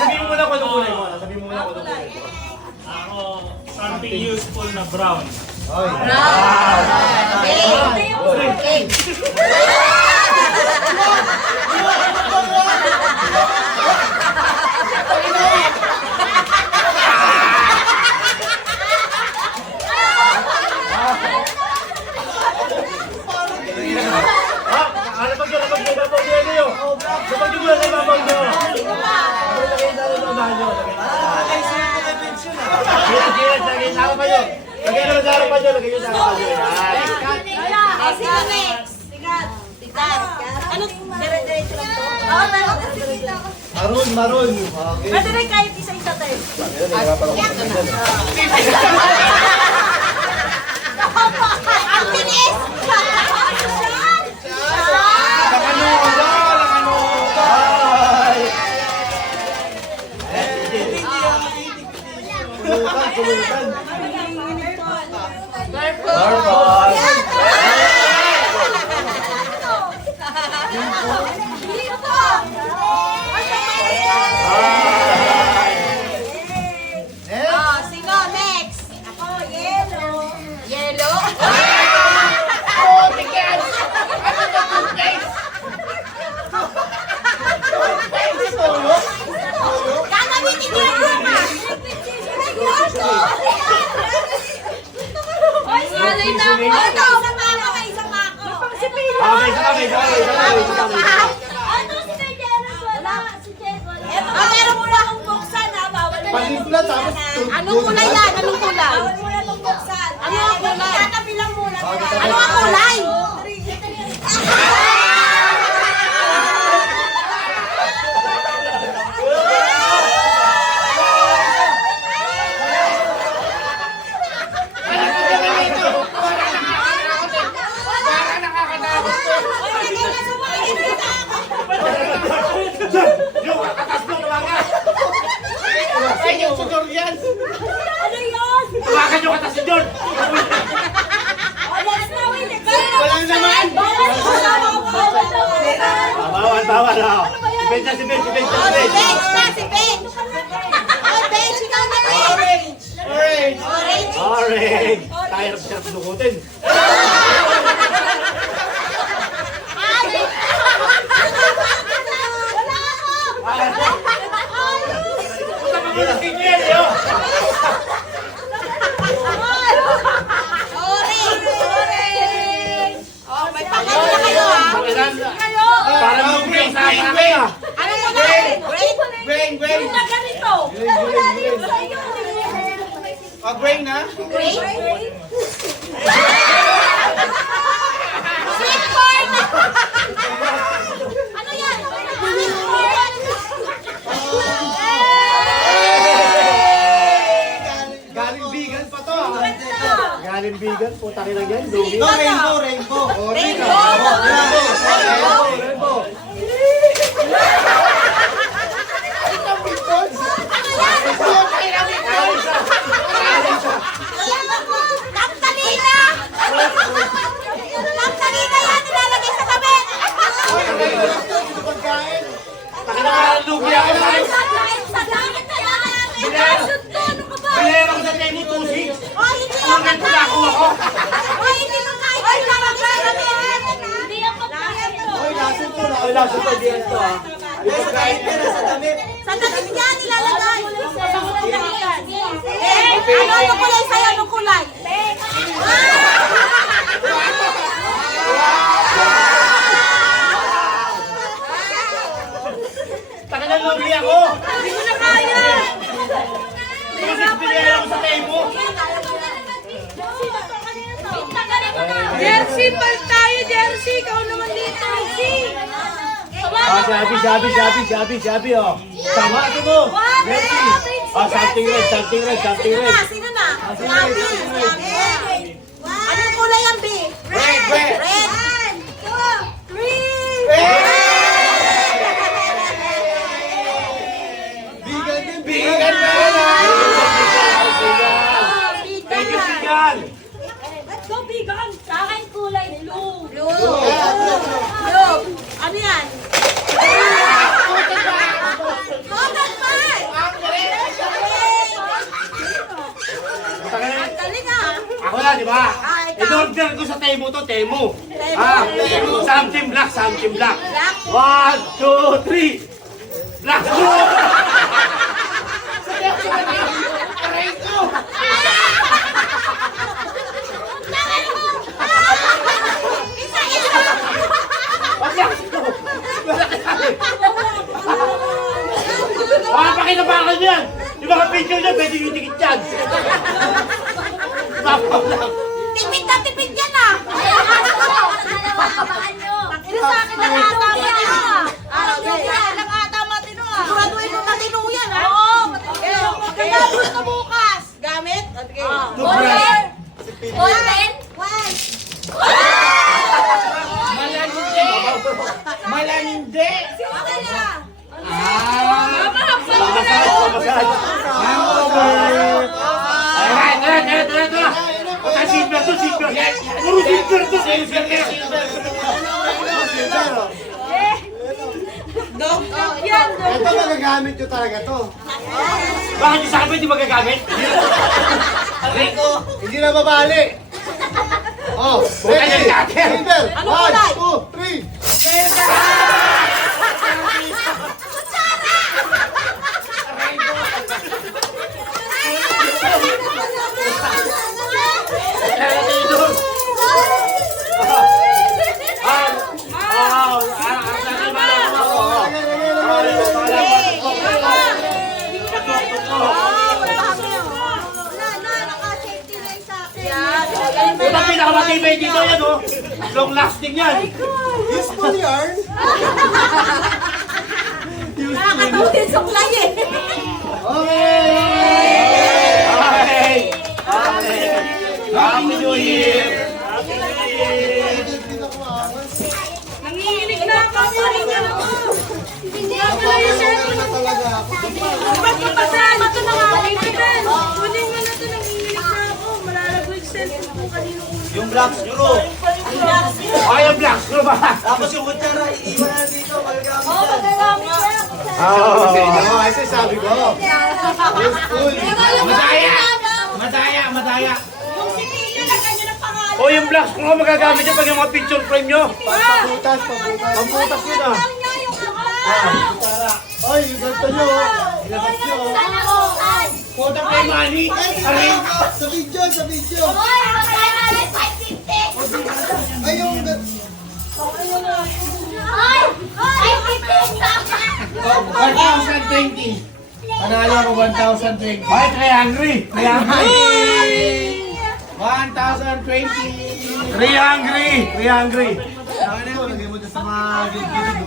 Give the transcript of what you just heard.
Sabihin mo muna kung anong kulay mo. Sabihin mo muna kung anong kulay mo. Ako, something useful na brown. Maroon. Okay. Pwede rin kahit isa-isa tayo. Ang bilis! Kulutan. Sino next? Ako, yellow. Yellow? Gagamitin niyo yung Hoy, salay na ako. Isang mako, isang mako. Si Pilo. Ano si Jero? Wala. Si Jero wala. Pero muna akong buksan ha. Bawal na Panimpla tapos Anong kulay yan? Anong kulay? Bawal mo na itong buksan. Ano ang kulay? Tatabi lang muna. Ano ang kulay? Ano yun? Tumakan yung katas si John! Walang naman! Bawal. Si Ben, si Ben. Si Bench na, si Bench! Oh, Bench, ikaw na rin! Orange! Orange! Tayo na siya pinukutin. Wala ako! Punta ka muna kay Jen, yo! Orange! Oh, may pakita na kayo ha! Kayo! Parang lumpia sa akin ah. Ano mo na? Grain. Yung na ganito! Wala din sa'yo! Grain na? Sweet corn! Ano yan? Sweet corn! Galing vegan pa to. Galing vegan, puta ka lang yan. No, rainbow. Rainbow. Naftalina! Naftalina yan! Nilalagay sa tabi! Taka na lumpia ako na. Sa langit na lang! Shoot to! Ano ka ba? Bilera ko sa table 2-6. Oh, hindi Tulungan ko na ako. Oh, hindi mo kahit ay nakagalamin! Hindi ang pagkain to! Ay, laso pa diyan to ah. Sa damit yan nilalagay! Ano kulay sa'yo? Anong kulay? Taka na lumpia ako. Hindi ko na kaya! Kasi bilera ko sa table. Jersey, pal tayo, Jersey! Ikaw naman dito, Sabi oh. Tama ito mo. Merci. Something red. Sino na? Yummy! Anong kulay ang B? Red. Red! 1, 2, 3! Vegan na. Thank you, Sigan. Let's go, vegan! Sa akin kulay blue. Blue. Ano yan? ka, di ba? ikaw. In-order ko sa Temo to, Temo. Temo. Ah, something black, something black. 1, 2, 3. Black. Baka pakinabangan yan! Yung mga picture niya, pwede yung tikit yan! Bapaw lang! Tipid na tipid yan ah! Ino sa akin lang ata matino ah! Lang ata matino ah! Siguraduhin mo matino yan ah! Oo! Kagabos na bukas! Gamit? Okay. Toothbrush. Open? One! Malandi. Okay na! Pamasad! Tara! Baka silver to, silver! Puro silver to, silver! Ito magagamit nyo talaga to. Bakit yung sa akin di magagamit? Hindi na babali. Oh, ready? Silver. Ano 1, kulay? 2, 3. Ito ang pinakamatibay dito yan, oh. Long lasting yan. Useful yarn. Nakakatuhin suklay eh! Okay. Happy New Year! Nanginginig na ako sa inyo! Hindi ako na yung cellphone. Na talaga ako. Ba't mapasama ito na nga kaibigan? Kunin mo na ito, nanginginig na ako. Malalago yung cellphone ko kanino ulo. Yung black screw. Ay, ang black screw ba? Tapos yung kutsara, iiwan na dito. Magagamit Oo, magagamit yan. Oo, ay sabi ko. Useful. Madaya! Yung sinilyo na ganyan ang pangalan. O, yung black screw magagamit yun pag yung mga picture frame nyo. Pabutas. Pamputas yun, ah. Tanggal niya yung akla. Ay, yung ganito nyo. Ilabas nyo. Sana ko. Puta kay Manny! Aray! Sa video. Hoy, magkano na 550? Ay, yung... Hoy! 550! 1,020. Panalo ako 1,020. Ay, kay Hungry! Kay Hungry! 1,020. Kay Hungry! Kay Hungry! Ano, lagay mo dyan sa mga video